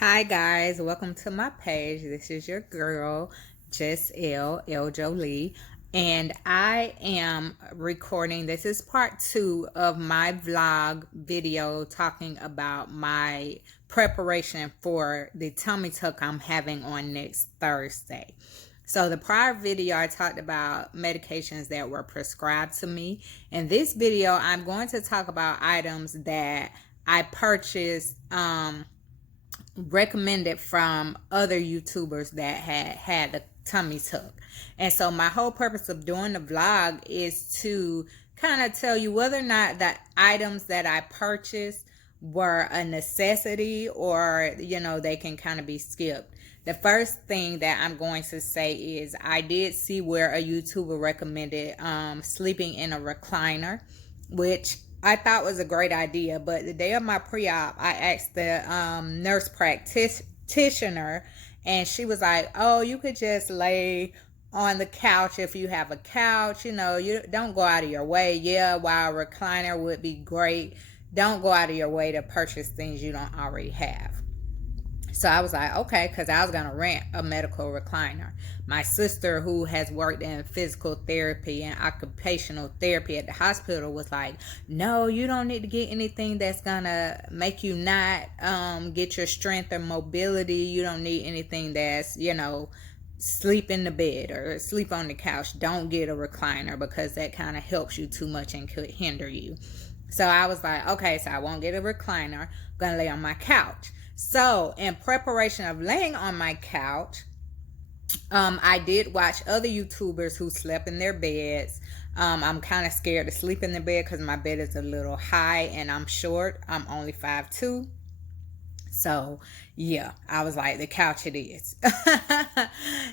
Hi guys, welcome to my page. This is your girl, Just L Jolie, and I am recording. This is part 2 of my vlog video talking about my preparation for the tummy tuck I'm having on next Thursday. So the prior video I talked about medications that were prescribed to me. In this video, I'm going to talk about items that I purchased recommended from other YouTubers that had the tummy tuck. And so my whole purpose of doing the vlog is to kind of tell you whether or not the items that I purchased were a necessity or, they can kind of be skipped. The first thing that I'm going to say is I did see where a YouTuber recommended sleeping in a recliner, which I thought was a great idea. But the day of my pre-op, I asked the nurse practitioner, and she was like, oh, you could just lay on the couch if you have a couch. You don't go out of your way. Yeah, while a recliner would be great, don't go out of your way to purchase things you don't already have. So I was like, okay, because I was going to rent a medical recliner. My sister, who has worked in physical therapy and occupational therapy at the hospital, was like, no, you don't need to get anything that's going to make you not get your strength or mobility. You don't need anything that's, sleep in the bed or sleep on the couch. Don't get a recliner because that kind of helps you too much and could hinder you. So I was like, okay, so I won't get a recliner. I'm going to lay on my couch. So in preparation of laying on my couch, I did watch other YouTubers who slept in their beds. I'm kind of scared to sleep in the bed because my bed is a little high and I'm short. I'm only 5'2". So yeah, I was like, the couch it is.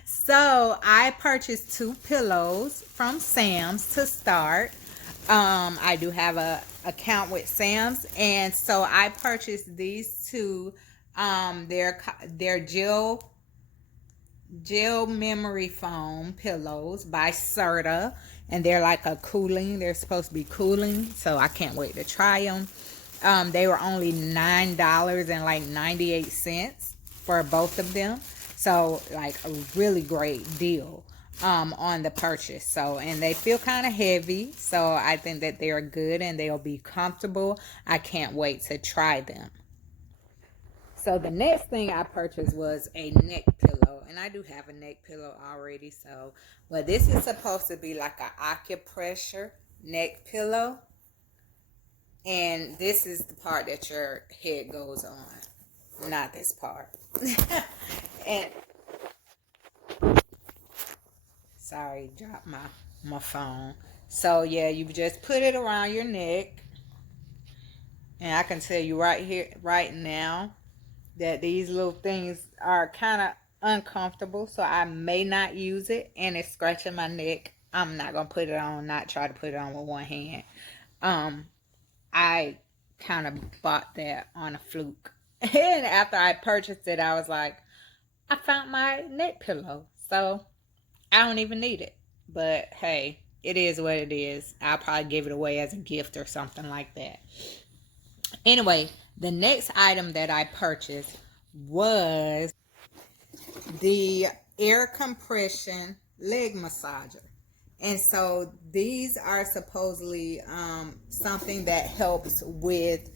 So I purchased 2 pillows from Sam's to start. I do have a account with Sam's, and so I purchased these 2. They're gel memory foam pillows by Serta, and they're like a cooling. They're supposed to be cooling, so I can't wait to try them. They were only $9.98 for both of them, so like a really great deal on the purchase. So, and they feel kind of heavy, so I think that they're good and they'll be comfortable. I can't wait to try them. So the next thing I purchased was a neck pillow, and I do have a neck pillow already. So, but this is supposed to be like an acupressure neck pillow, and this is the part that your head goes on, not this part. And sorry, dropped my phone. So yeah, you just put it around your neck, and I can tell you right here, right now, that these little things are kind of uncomfortable, so I may not use it, and it's scratching my neck. I'm not gonna put it on, not try to put it on with one hand. I kind of bought that on a fluke. And after I purchased it, I was like, I found my neck pillow, so I don't even need it. But hey, it is what it is. I'll probably give it away as a gift or something like that. Anyway, the next item that I purchased was the air compression leg massager. And so these are supposedly something that helps with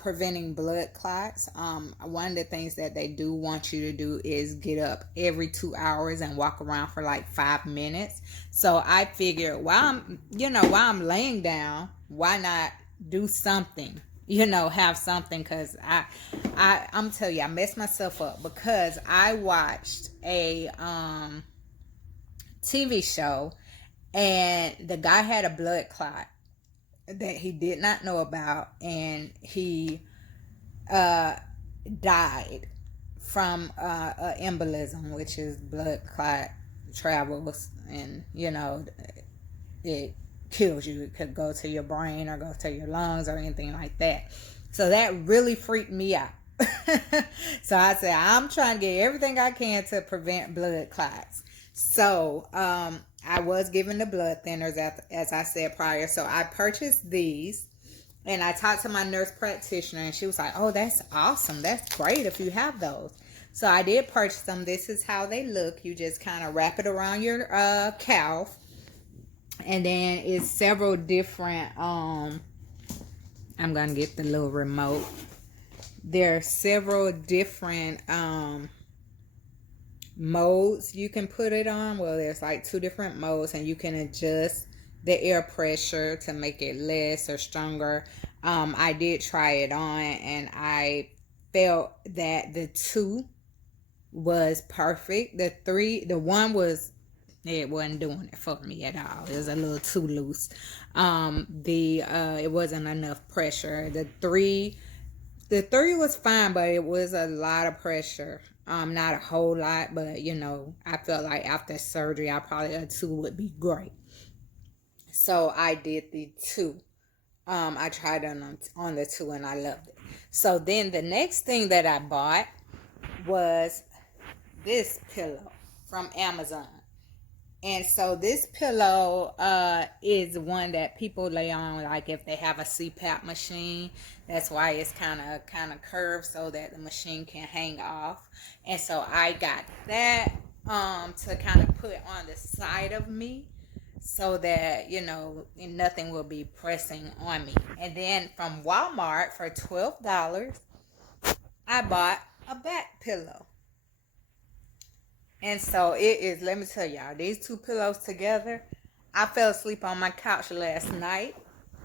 preventing blood clots. One of the things that they do want you to do is get up every 2 hours and walk around for like 5 minutes. So I figured while I'm laying down, why not do something? Have something, because I'm telling you, I messed myself up because I watched a TV show, and the guy had a blood clot that he did not know about, and he died from embolism, which is blood clot travels, and it kills you. It could go to your brain or go to your lungs or anything like that. So that really freaked me out. So I said, I'm trying to get everything I can to prevent blood clots. So I was given the blood thinners, as I said prior. So I purchased these. And I talked to my nurse practitioner, and she was like, oh, that's awesome. That's great if you have those. So I did purchase them. This is how they look. You just kind of wrap it around your calf. And then it's several different, I'm going to get the little remote. There are several different modes you can put it on. Well, there's like 2 different modes, and you can adjust the air pressure to make it less or stronger. I did try it on, and I felt that the 2 was perfect. The 1 was, it wasn't doing it for me at all. It was a little too loose. It wasn't enough pressure. The 3 was fine, but it was a lot of pressure. Not a whole lot, but you know, I felt like after surgery, a 2 would be great. So I did the 2. I tried it on the 2, and I loved it. So then the next thing that I bought was this pillow from Amazon. And so this pillow is one that people lay on, like if they have a CPAP machine. That's why it's kind of curved so that the machine can hang off. And so I got that to kind of put on the side of me, so that, you know, nothing will be pressing on me. And then from Walmart for $12, I bought a back pillow. And so it is, let me tell y'all, these 2 pillows together, I fell asleep on my couch last night,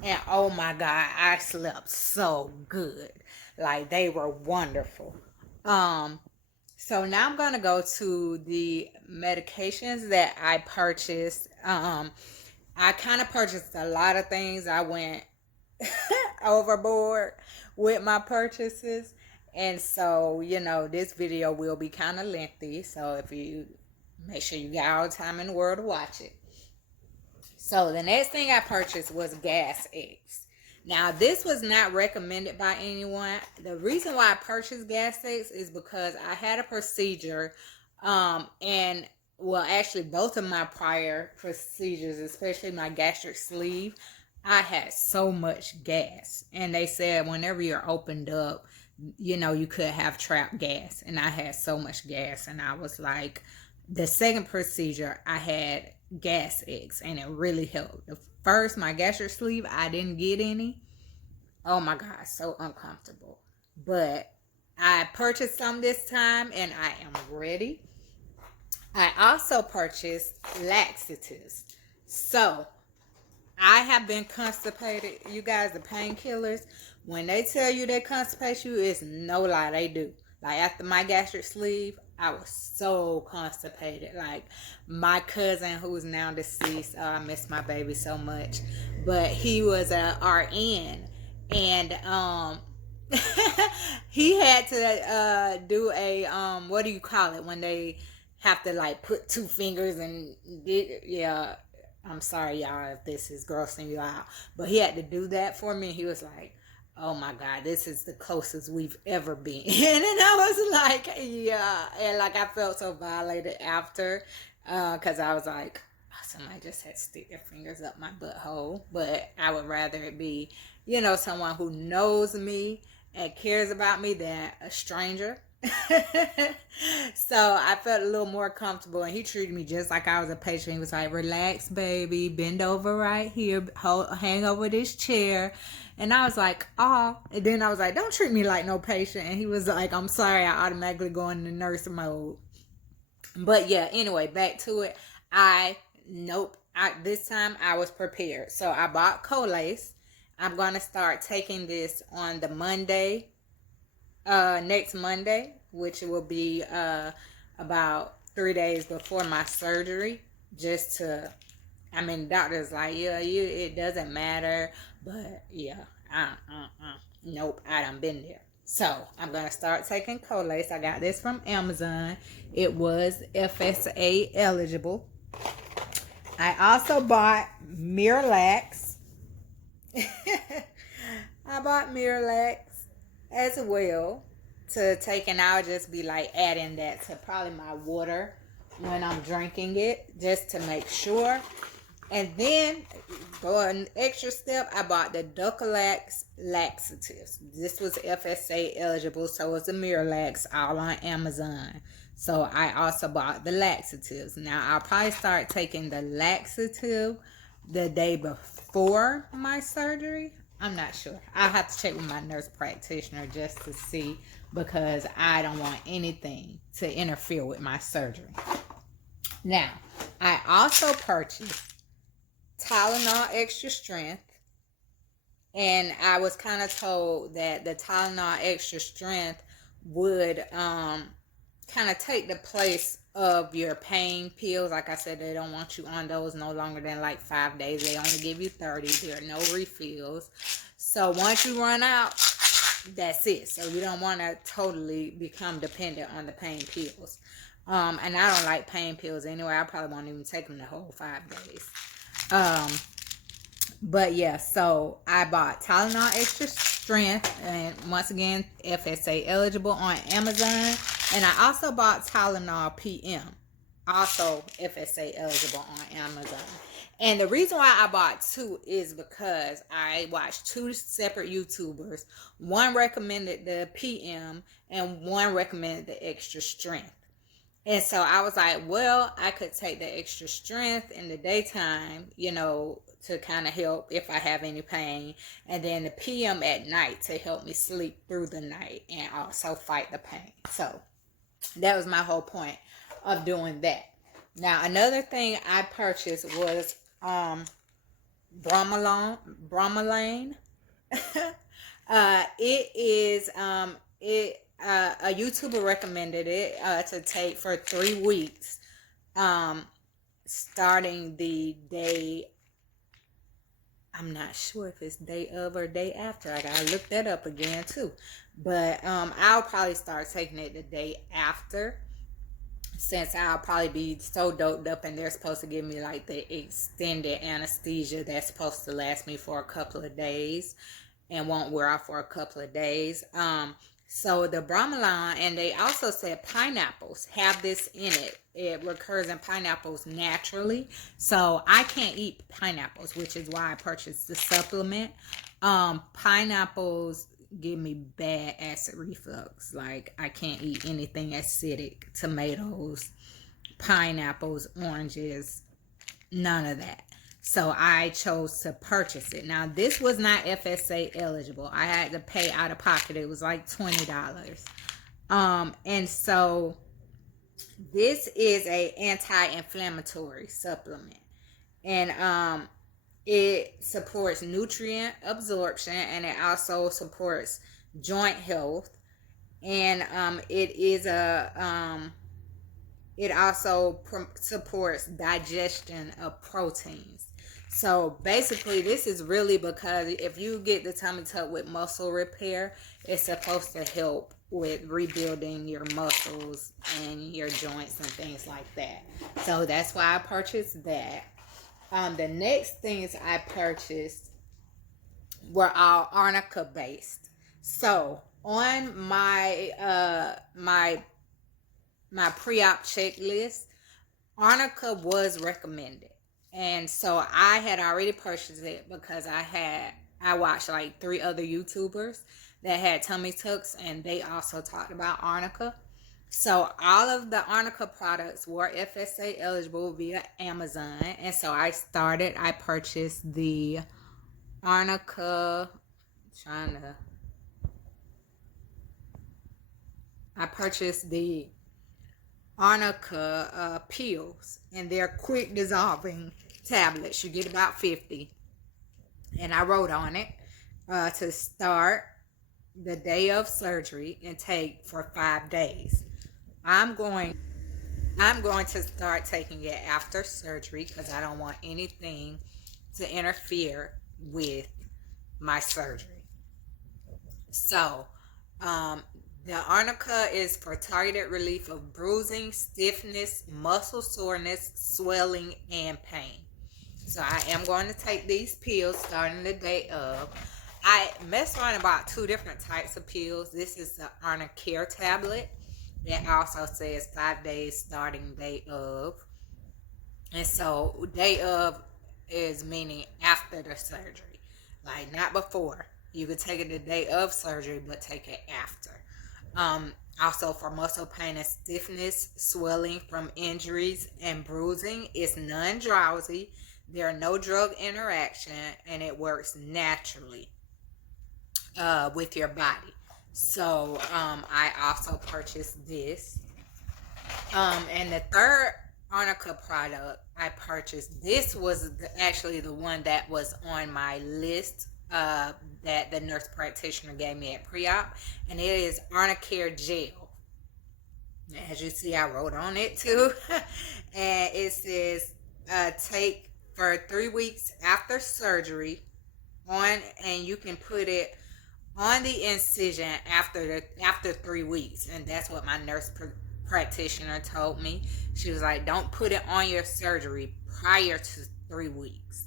and oh my God, I slept so good. Like, they were wonderful. So now I'm going to go to the medications that I purchased. I kind of purchased a lot of things. I went overboard with my purchases. And so, you know, this video will be kind of lengthy. So if you make sure you got all the time in the world to watch it. So the next thing I purchased was gas eggs. Now, this was not recommended by anyone. The reason why I purchased gas eggs is because I had a procedure, and well, actually both of my prior procedures, especially my gastric sleeve, I had so much gas. And they said whenever you're opened up, you know, you could have trapped gas. And I had so much gas, and I was like, the second procedure, I had gas eggs, and it really helped. The first, my gastric sleeve, I didn't get any. Oh my God, so uncomfortable. But I purchased some this time, and I am ready. I also purchased laxatives. So I have been constipated. You guys, the painkillers, when they tell you they constipate you, it's no lie, they do. Like after my gastric sleeve, I was so constipated. Like my cousin, who is now deceased, I miss my baby so much, but he was a RN, and he had to do a what do you call it when they have to like put 2 fingers and yeah. I'm sorry, y'all, if this is grossing you out, but he had to do that for me. He was like, oh my God, this is the closest we've ever been. And I was like, yeah. And like I felt so violated after, because I was like, oh, somebody just had to stick their fingers up my butthole. But I would rather it be, you know, someone who knows me and cares about me than a stranger. So I felt a little more comfortable, and he treated me just like I was a patient. He was like, relax, baby, bend over right here, hang over this chair. And I was like, oh. And then I was like, don't treat me like no patient. And he was like, I'm sorry, I automatically go into nurse mode. But yeah, anyway, back to it. This time I was prepared. So I bought Colace. I'm going to start taking this on the Monday, next Monday, which will be about 3 days before my surgery, just to, I mean, doctor's like, yeah, it doesn't matter, but yeah, nope, I done been there. So I'm gonna start taking Colace. I got this from Amazon. It was FSA eligible. I also bought Miralax. I bought Miralax as well to take, and I'll just be like adding that to probably my water when I'm drinking it, just to make sure. And then, go an extra step, I bought the Dulcolax laxatives. This was FSA eligible, so it's a Miralax, all on Amazon. So I also bought the laxatives. Now I'll probably start taking the laxative the day before my surgery. I'm not sure. I'll have to check with my nurse practitioner just to see, because I don't want anything to interfere with my surgery. Now, I also purchased Tylenol Extra Strength, and I was kind of told that the Tylenol Extra Strength would kind of take the place of your pain pills. Like I said, they don't want you on those no longer than like 5 days. They only give you 30. There are no refills. So once you run out, that's it. So you don't want to totally become dependent on the pain pills. And I don't like pain pills anyway. I probably won't even take them the whole 5 days. But yeah, so I bought Tylenol Extra Strength, and once again, FSA eligible on Amazon. And I also bought Tylenol PM, also FSA eligible on Amazon. And the reason why I bought two is because I watched two separate YouTubers. One recommended the PM and one recommended the Extra Strength. And so I was like, well, I could take the Extra Strength in the daytime, to kind of help if I have any pain. And then the PM at night to help me sleep through the night and also fight the pain. So that was my whole point of doing that. Now, another thing I purchased was bromelain. It is a YouTuber recommended it to take for 3 weeks, starting the day. I'm not sure if it's day of or day after. I gotta look that up again too. But I'll probably start taking it the day after, since I'll probably be so doped up, and they're supposed to give me like the extended anesthesia that's supposed to last me for a couple of days and won't wear off for a couple of days. So the bromelain, and they also said pineapples have this in it. It recurs in pineapples naturally. So I can't eat pineapples, which is why I purchased the supplement. Pineapples give me bad acid reflux. Like, I can't eat anything acidic. Tomatoes, pineapples, oranges, none of that. So I chose to purchase it. Now, this was not FSA eligible. I had to pay out of pocket. It was like $20. And so this is a anti-inflammatory supplement. And it supports nutrient absorption, and it also supports joint health. And it also supports digestion of proteins. So basically, this is really because if you get the tummy tuck with muscle repair, it's supposed to help with rebuilding your muscles and your joints and things like that. So that's why I purchased that. The next things I purchased were all arnica based. So on my pre-op checklist, arnica was recommended. And so I had already purchased it because I watched like 3 other YouTubers that had tummy tucks, and they also talked about arnica. So all of the arnica products were FSA eligible via Amazon. And so I purchased the arnica, I purchased the arnica pills, and they're quick dissolving tablets. You get about 50, and I wrote on it to start the day of surgery and take for 5 days. I'm going to start taking it after surgery because I don't want anything to interfere with my surgery. So the arnica is for targeted relief of bruising, stiffness, muscle soreness, swelling, and pain. So I am going to take these pills starting the day of. I messed around about 2 different types of pills. This is the Arnicare tablet. It also says 5 days starting day of. And so day of is meaning after the surgery, like not before. You could take it the day of surgery, but take it after. Also, for muscle pain and stiffness, swelling from injuries and bruising, it's non-drowsy. There are no drug interaction, and it works naturally with your body. So I also purchased this. And the third Arnica product I purchased, this was actually the one that was on my list that the nurse practitioner gave me at pre-op, and it is Arnicare Gel. As you see, I wrote on it too. And it says take for 3 weeks after surgery on, and you can put it on the incision after 3 weeks. And that's what my nurse practitioner told me. She was like, don't put it on your surgery prior to 3 weeks.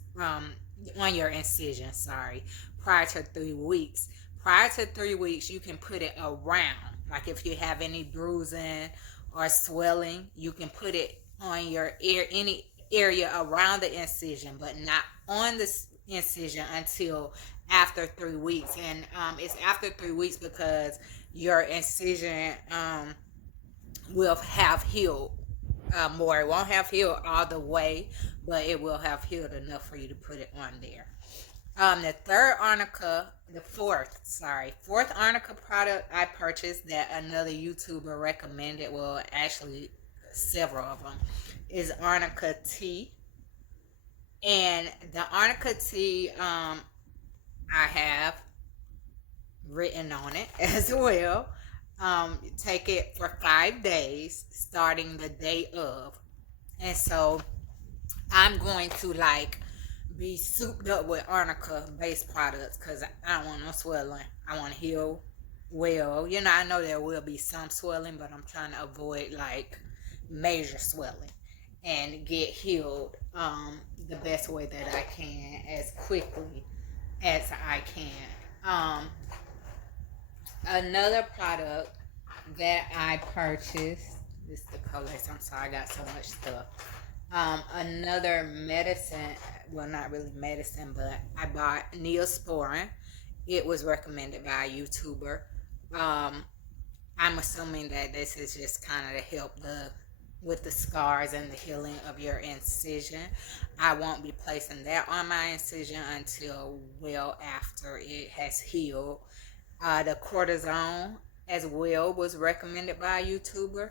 On your incision, sorry, prior to 3 weeks. Prior to 3 weeks, you can put it around. Like if you have any bruising or swelling, you can put it on your ear, any area around the incision, but not on the incision until after 3 weeks. And it's after 3 weeks because your incision will have healed more. It won't have healed all the way, but it will have healed enough for you to put it on there. Fourth Arnica product I purchased that another YouTuber recommended, well, actually several of them, is Arnica tea. And the Arnica tea, I have written on it as well. Take it for 5 days, starting the day of. And so I'm going to be souped up with Arnica based products because I don't want no swelling. I want to heal well. I know there will be some swelling, but I'm trying to avoid major swelling and get healed the best way that I can, as quickly as I can. Another product that I purchased, this is the colors, I'm sorry, I got so much stuff. Another medicine, well, not really medicine, but I bought Neosporin. It was recommended by a YouTuber. I'm assuming that this is just kind of to help with the scars and the healing of your incision. I won't be placing that on my incision until well after it has healed. The cortisone as well was recommended by a YouTuber.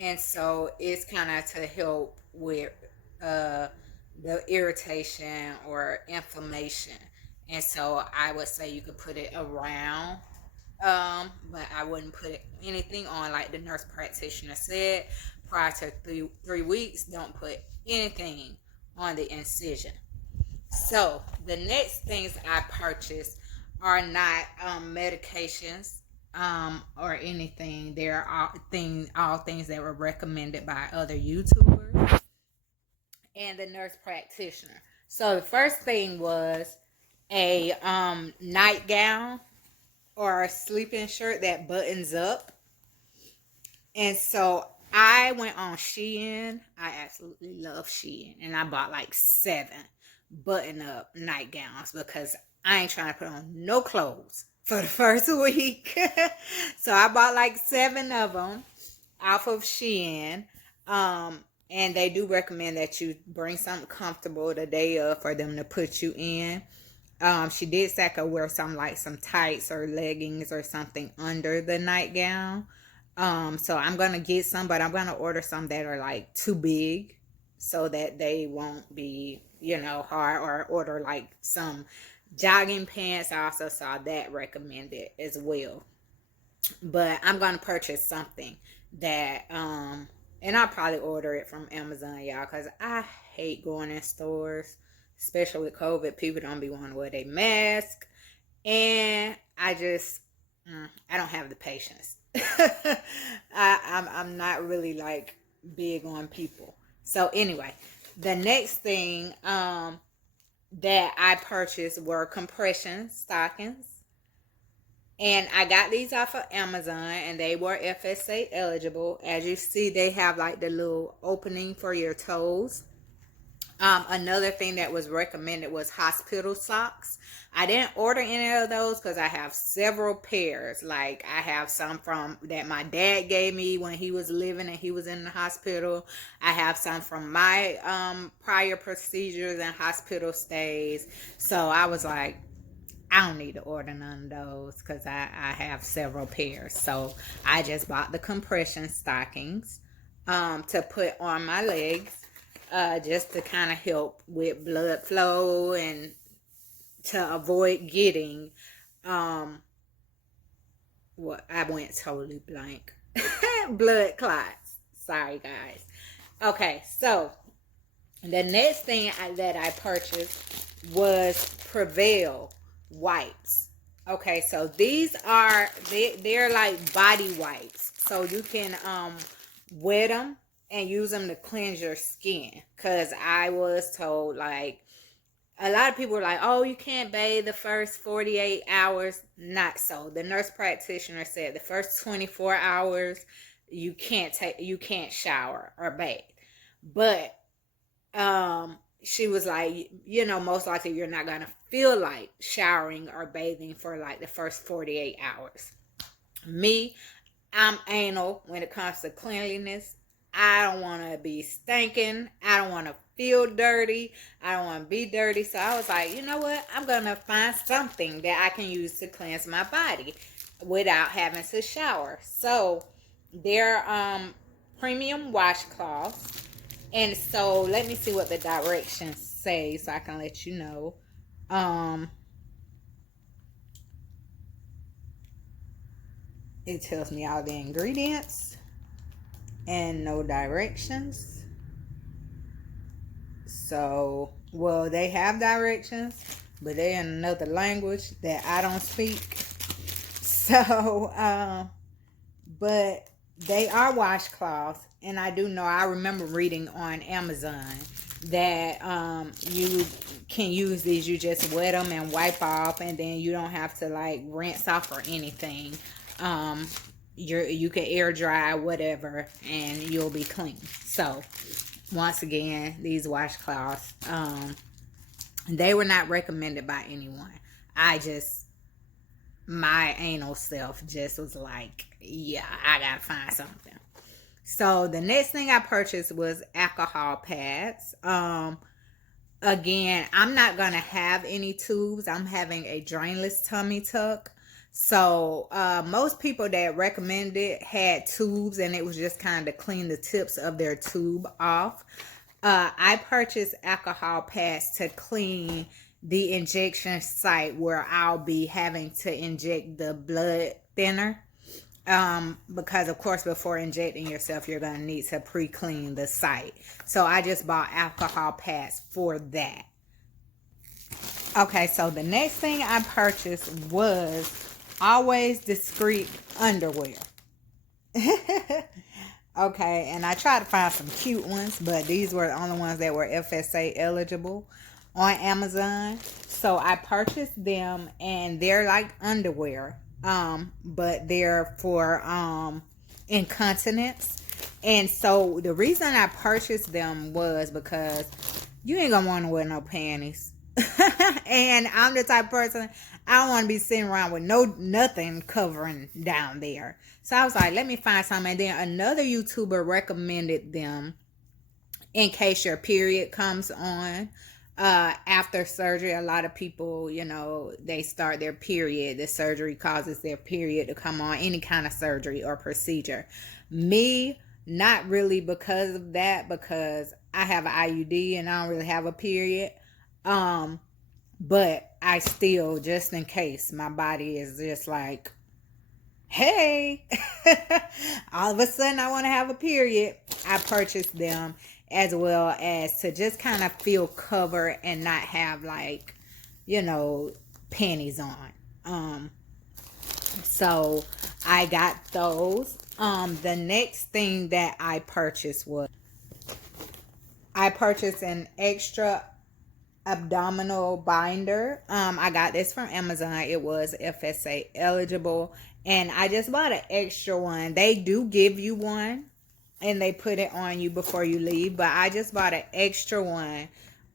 And so it's kind of to help with the irritation or inflammation. And so I would say you could put it around, but I wouldn't put anything on, like the nurse practitioner said. Prior to 3 weeks, don't put anything on the incision. So the next things I purchased are not medications or anything. They're all things that were recommended by other YouTubers and the nurse practitioner. So the first thing was a nightgown or a sleeping shirt that buttons up. And so I went on Shein. I absolutely love Shein, and I bought 7 button up nightgowns because I ain't trying to put on no clothes for the first week. So I bought 7 of them off of Shein. And they do recommend that you bring something comfortable the day of for them to put you in. She did say I could wear some tights or leggings or something under the nightgown. So I'm gonna get some, but I'm gonna order some that are too big so that they won't be hard, or order some jogging pants. I also saw that recommended as well. But I'm gonna purchase something that and I'll probably order it from Amazon, y'all, because I hate going in stores, especially with COVID. People don't be wanting to wear their mask, and I don't have the patience. I'm not really big on people. So anyway, the next thing that I purchased were compression stockings. And I got these off of Amazon, and they were FSA eligible. As you see, they have the little opening for your toes. Another thing that was recommended was hospital socks. I didn't order any of those because I have several pairs. Like, I have some from that my dad gave me when he was living and he was in the hospital. I have some from my prior procedures and hospital stays. So I was like, I don't need to order none of those because I have several pairs. So I just bought the compression stockings to put on my legs, just to kind of help with blood flow and to avoid getting what I went totally blank. Blood clots. Sorry, guys. Okay, so the next thing that I purchased was Prevail wipes. Okay, so these are they're like body wipes, so you can wet them and use them to cleanse your skin. Because I was told, like, a lot of people were like, oh, you can't bathe the first 48 hours. Not so. The nurse practitioner said the first 24 hours you can't shower or bathe. But she was like, you know, most likely you're not gonna feel like showering or bathing for like the first 48 hours. Me, I'm anal when it comes to cleanliness. I don't want to be stinking. I don't want to feel dirty. I don't want to be dirty. So I was like, you know what? I'm going to find something that I can use to cleanse my body without having to shower. So they're premium washcloths. And so let me see what the directions say so I can let you know. It tells me all the ingredients and no directions. So, well, they have directions, but they're in another language that I don't speak. So, but they are washcloths, and I do know, I remember reading on Amazon that you can use these. You just wet them and wipe off, and then you don't have to like rinse off or anything. You can air dry whatever and you'll be clean. So once again, these washcloths, they were not recommended by anyone. My anal self just was like, yeah, I gotta find something. So the next thing I purchased was alcohol pads. Again, I'm not gonna have any tubes. I'm having a drainless tummy tuck. So most people that recommended it had tubes, and it was just kind of to clean the tips of their tube off. I purchased alcohol pads to clean the injection site where I'll be having to inject the blood thinner. Because of course before injecting yourself you're going to need to pre-clean the site. So I just bought alcohol pads for that. Okay, so the next thing I purchased was always discreet underwear. Okay, and I tried to find some cute ones, but these were the only ones that were FSA eligible on Amazon. So I purchased them, and they're like underwear, but they're for incontinence. And so the reason I purchased them was because you ain't gonna want to wear no panties. And I'm the type of person, I don't want to be sitting around with nothing covering down there. So I was like, let me find some. And then another YouTuber recommended them in case your period comes on after surgery. A lot of people, you know, they start their period. The surgery causes their period to come on, any kind of surgery or procedure. Me, not really because of that, because I have an IUD and I don't really have a period. But I still, just in case, my body is just like, hey, all of a sudden I want to have a period. I purchased them as well as to just kind of feel covered and not have like, you know, panties on. So I got those. The next thing that I purchased was I purchased an extra abdominal binder. I got this from Amazon. It was FSA eligible, and I just bought an extra one. They do give you one and they put it on you before you leave, but I just bought an extra one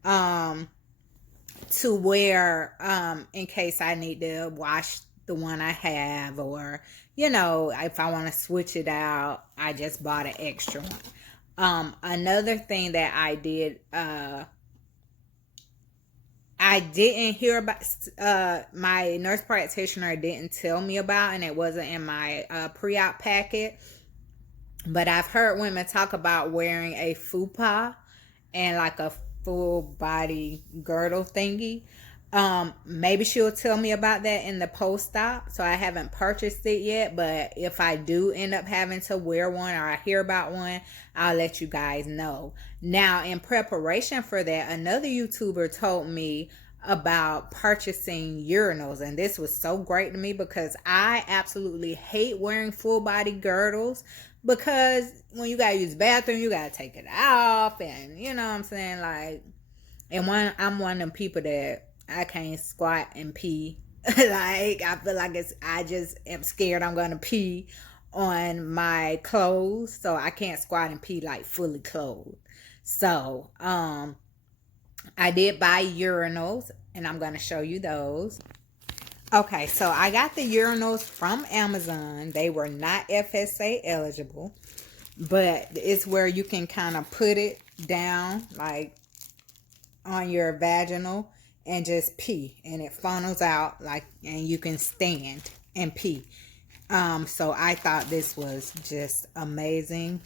to where in case I need to wash the one I have, or if I want to switch it out, I just bought an extra one. Another thing that I did, I didn't hear about, my nurse practitioner didn't tell me about, and it wasn't in my pre-op packet, but I've heard women talk about wearing a fupa and like a full body girdle thingy. Maybe she'll tell me about that in the post-op. So I haven't purchased it yet, but if I do end up having to wear one, or I hear about one, I'll let you guys know. Now, in preparation for that, another YouTuber told me about purchasing urinals, and this was so great to me because I absolutely hate wearing full body girdles, because when you gotta use the bathroom, you gotta take it off, and you know what I'm saying, like, and I'm one of them people that I can't squat and pee. Like, I feel like I just am scared I'm gonna pee on my clothes, so I can't squat and pee like fully clothed. So I did buy urinals, and I'm gonna show you those. Okay, so I got the urinals from Amazon. They were not FSA eligible, but it's where you can kind of put it down like on your vaginal and just pee, and it funnels out like, and you can stand and pee. So I thought this was just amazing,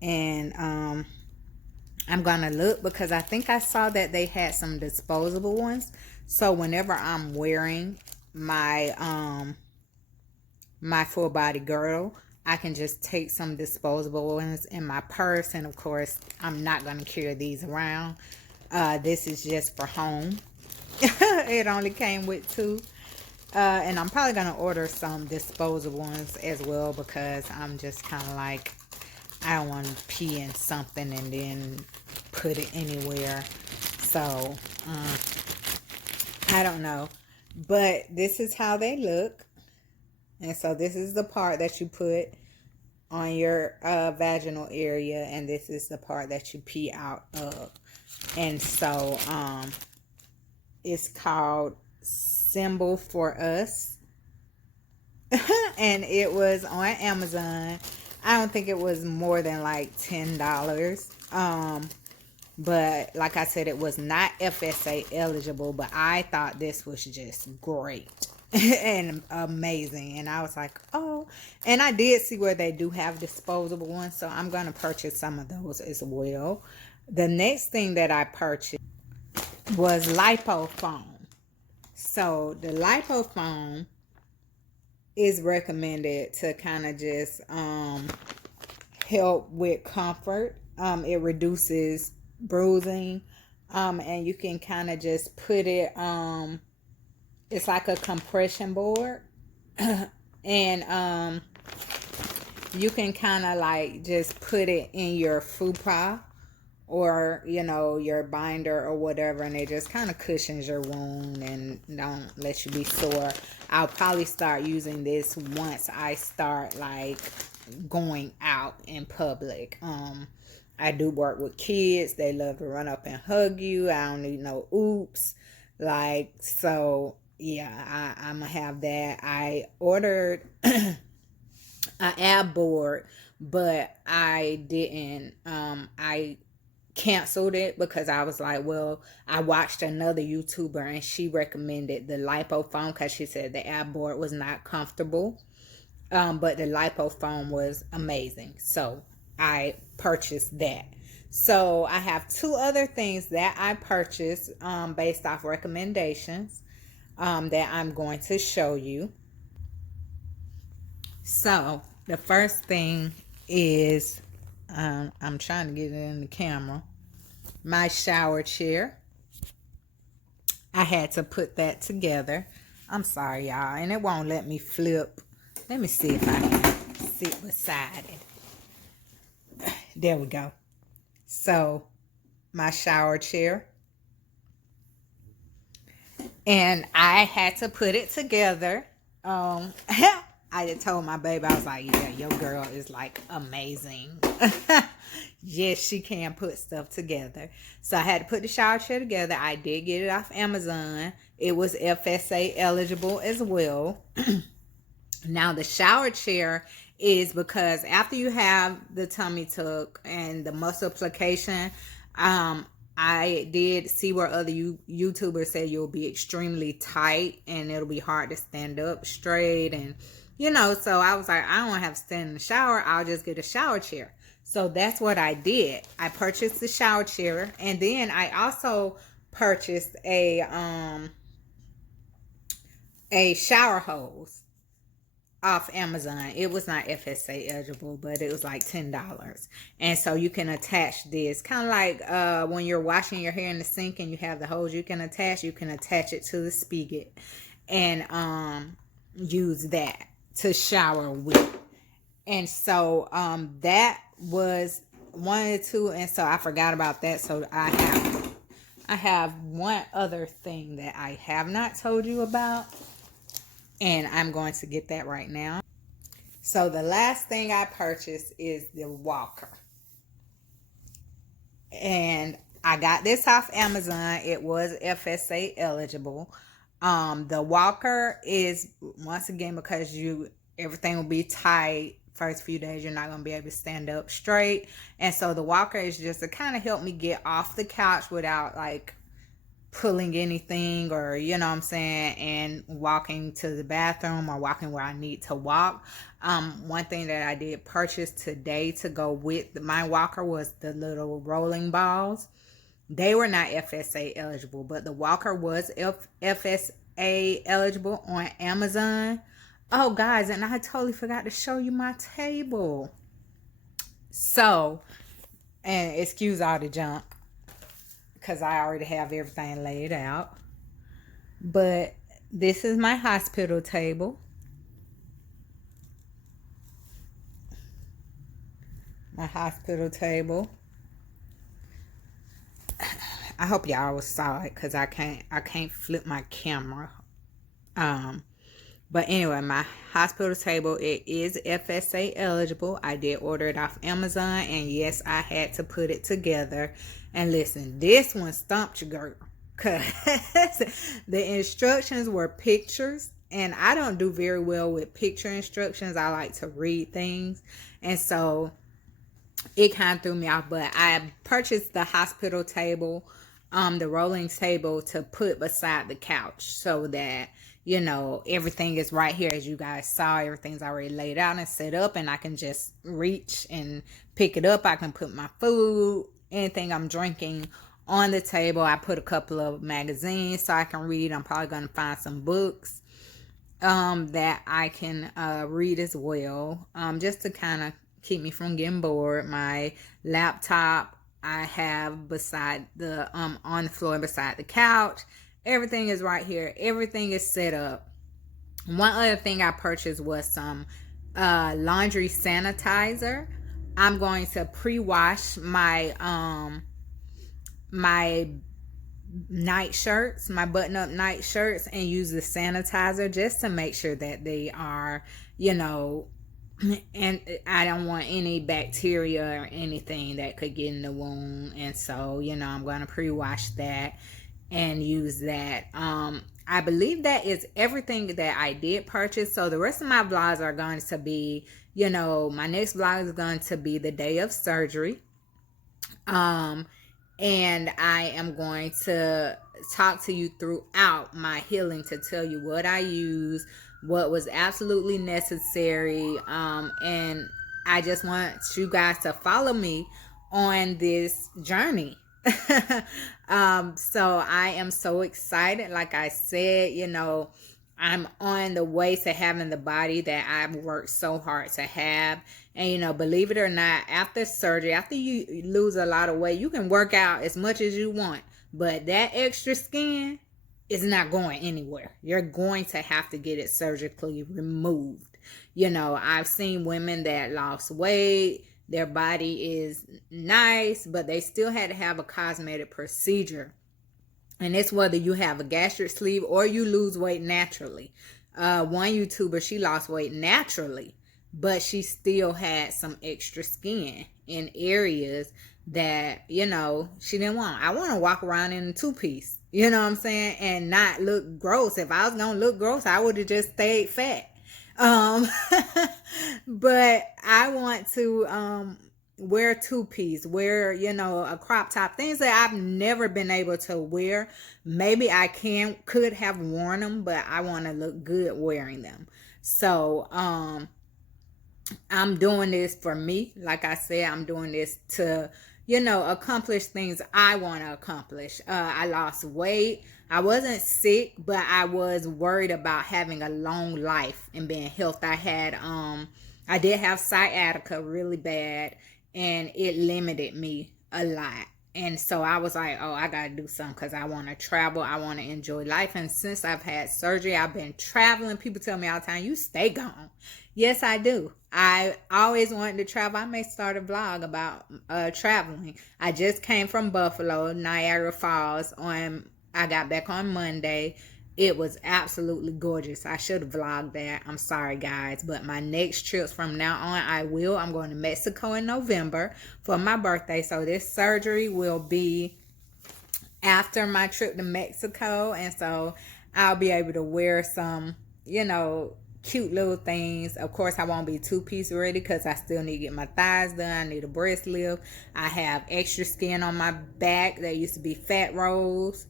and I'm gonna look, because I think I saw that they had some disposable ones. So whenever I'm wearing my my full body girdle, I can just take some disposable ones in my purse, and of course I'm not gonna carry these around. This is just for home. It only came with 2. And I'm probably gonna order some disposable ones as well, because I'm just kind of like, I don't want to pee in something and then put it anywhere. So I don't know, but this is how they look. And so this is the part that you put on your vaginal area, and this is the part that you pee out of. And so it's called Symbol for Us. And it was on Amazon. I don't think it was more than like $10. But like I said, it was not FSA eligible, but I thought this was just great and amazing. And I was like, oh, and I did see where they do have disposable ones, so I'm going to purchase some of those as well. The next thing that I purchased was lipofoam. So the lipofoam is recommended to kind of just help with comfort. It reduces bruising, and you can kind of just put it, it's like a compression board, and you can kind of like just put it in your fupa, or your binder or whatever, and it just kind of cushions your wound and don't let you be sore. I'll probably start using this once I start like going out in public. I do work with kids. They love to run up and hug you. I don't need no oops. Like, so yeah, I'm gonna have that. I ordered an ab board, but I didn't. I canceled it because I was like, well, I watched another YouTuber and she recommended the lipofoam because she said the ab board was not comfortable, but the lipofoam was amazing. So I purchased that. So I have 2 other things that I purchased based off recommendations that I'm going to show you. So the first thing is, I'm trying to get it in the camera, my shower chair. I had to put that together. I'm sorry, y'all, and it won't let me flip. Let me see if I can sit beside it. There we go. So my shower chair, and I had to put it together. I just told my baby, I was like, yeah, your girl is like amazing. Yes, she can put stuff together. So I had to put the shower chair together. I did get it off Amazon. It was FSA eligible as well. Now the shower chair is because after you have the tummy tuck and the muscle application, I did see where other YouTubers say you'll be extremely tight and it'll be hard to stand up straight, and so I was like, I don't want to have to stand in the shower. I'll just get a shower chair. So that's what I did. I purchased the shower chair, and then I also purchased a shower hose off Amazon. It was not FSA eligible, but it was like $10. And so you can attach this, kind of like when you're washing your hair in the sink and you have the hose you can attach it to the spigot and use that to shower with. And so that was one of the two, and so I forgot about that. So I have one other thing that I have not told you about, and I'm going to get that right now. So the last thing I purchased is the walker. And I got this off Amazon. It was FSA eligible. The walker is, once again, because everything will be tight. First few days, you're not going to be able to stand up straight. And so the walker is just to kind of help me get off the couch without like pulling anything, or what I'm saying, and walking to the bathroom or walking where I need to walk. One thing that I did purchase today to go with my walker was the little rolling balls. They were not FSA eligible, but the walker was FSA eligible on Amazon. Oh guys, and I totally forgot to show you my table. So, and excuse all the junk, because I already have everything laid out. But this is my hospital table. My hospital table. I hope y'all saw it, because I can't flip my camera. But anyway, my hospital table, it is FSA eligible. I did order it off Amazon, and yes, I had to put it together. And listen, this one stumped your girl, because the instructions were pictures, and I don't do very well with picture instructions. I like to read things, and so it kind of threw me off. But I purchased the hospital table, the rolling table, to put beside the couch so that everything is right here. As you guys saw, everything's already laid out and set up, and I can just reach and pick it up. I can put my food, anything I'm drinking on the table. I put a couple of magazines so I can read. I'm probably going to find some books that I can read as well, just to kind of keep me from getting bored. My laptop I have beside the on the floor beside the couch. Everything is right here. Everything is set up. One other thing I purchased was some laundry sanitizer. I'm going to pre-wash my my night shirts, my button-up night shirts, and use the sanitizer just to make sure that they are, and I don't want any bacteria or anything that could get in the wound. And so, I'm going to pre-wash that and use that. I believe that is everything that I did purchase. So the rest of my vlogs are going to be, my next vlog is going to be the day of surgery. And I am going to talk to you throughout my healing to tell you what I use, what was absolutely necessary. And I just want you guys to follow me on this journey. So I am so excited. Like I said, I'm on the way to having the body that I've worked so hard to have. And believe it or not, after surgery, after you lose a lot of weight, you can work out as much as you want, but that extra skin is not going anywhere. You're going to have to get it surgically removed. I've seen women that lost weight, their body is nice, but they still had to have a cosmetic procedure. And it's whether you have a gastric sleeve or you lose weight naturally. One YouTuber, she lost weight naturally, but she still had some extra skin in areas that, you know, she didn't want. I want to walk around in a two-piece, you know what I'm saying, and not look gross. If I was gonna look gross, I would have just stayed fat. um but I want to wear two-piece, wear, you know, a crop top, things that I've never been able to wear. Maybe I could have worn them, but I want to look good wearing them. So I'm doing this for me. Like I said, I'm doing this to, you know, accomplish things I want to accomplish. I lost weight. I wasn't sick, but I was worried about having a long life and being healthy. I did have sciatica really bad, and it limited me a lot. And so I was like, oh, I got to do something because I want to travel. I want to enjoy life. And since I've had surgery, I've been traveling. People tell me all the time, you stay gone. Yes, I do. I always wanted to travel. I may start a vlog about traveling. I just came from Buffalo, Niagara Falls. I got back on Monday. It was absolutely gorgeous. I should have vlogged that. I'm sorry, guys. But my next trips from now on, I'm going to Mexico in November for my birthday. So this surgery will be after my trip to Mexico. And so I'll be able to wear some, you know, cute little things. Of course, I won't be two-piece ready because I still need to get my thighs done. I need a breast lift. I have extra skin on my back that used to be fat rolls.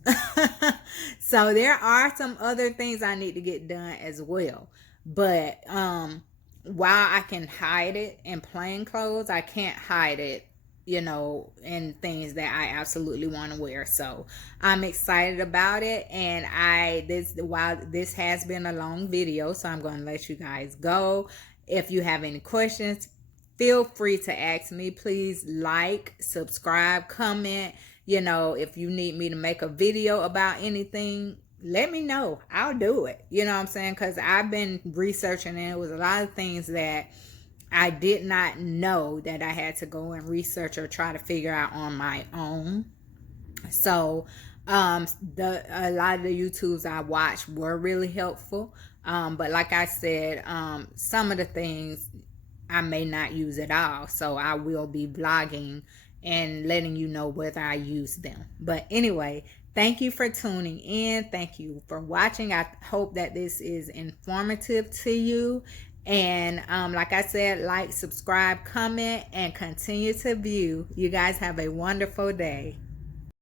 So there are some other things I need to get done as well. But while I can hide it in plain clothes, I can't hide it, you know, in things that I absolutely want to wear. So I'm excited about it. And while this has been a long video, so I'm going to let you guys go. If you have any questions, feel free to ask me. Please like, subscribe, comment. You know, if you need me to make a video about anything, let me know. I'll do it. You know what I'm saying? Because I've been researching, and it was a lot of things that I did not know that I had to go and research or try to figure out on my own. So a lot of the YouTubes I watched were really helpful. But like I said, some of the things I may not use at all. So I will be vlogging and letting you know whether I use them. But anyway, thank you for tuning in. Thank you for watching. I hope that this is informative to you. And like I said, like, subscribe, comment, and continue to view. You guys have a wonderful day.